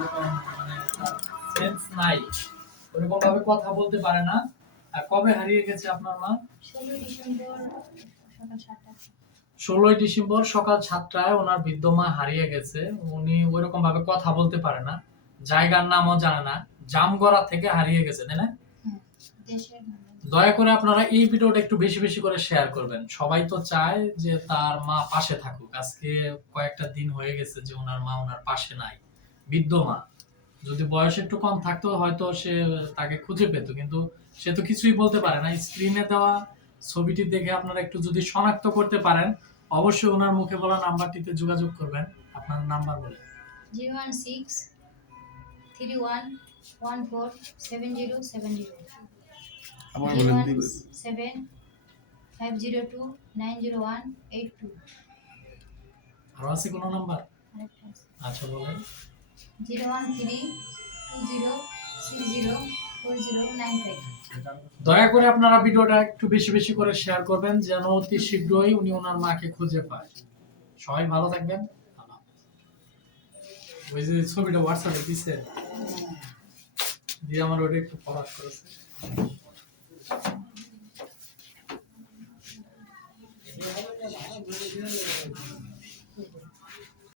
ওরকম মানে সেন্স নাই, ওরকম ভাবে কথা বলতে পারে না। আর কবে হারিয়ে গেছে আপনার মা? 16ই ডিসেম্বর সকাল 7টায় ওনার বৃদ্ধ মা হারিয়ে গেছে। উনি ওইরকম ভাবে কথা বলতে পারে না, জায়গার নামও জানে না, জামগড়া থেকে হারিয়ে গেছে, তাই না? দয়া করে আপনারা এই ভিডিওটা একটু বেশি বেশি করে শেয়ার করবেন। সবাই তো চায় যে তার মা পাশে থাকুক। আজকে কয়েকটা দিন হয়ে গেছে যে ওনার মা ওনার পাশে নাই, বৃদ্ধ মা। যদি বয়স একটু কম থাকতো হয়তো সে তাকে খুঁজে পেত, কিন্তু সে তো কিছুই বলতে পারে না। স্ক্রিনে দেওয়া ছবিটি দেখে আপনারা একটু যদি শনাক্ত করতে পারেন, অবশ্যই ওনার মুখে বলা নাম্বারটিতে যোগাযোগ করবেন। আপনার নাম্বার বলেন। 01631147070 আমার বলেন দিবে 01750290182 আরো আছে কোনো নাম্বার? আরেকটা আছে আচ্ছা বলেন। 01320604095 দয়া করে আপনারা ভিডিওটা একটু বেশি বেশি করে শেয়ার করবেন যেন অতি শীঘ্রই উনি ওনার মাকে খুঁজে পায়। সবাই ভালো থাকবেন। আল্লাহ হাফেজ। ওই যে ছবিটা হোয়াটসঅ্যাপে দিছে, দিয়ে আমার ওটা একটু ফরওয়ার্ড করেছে।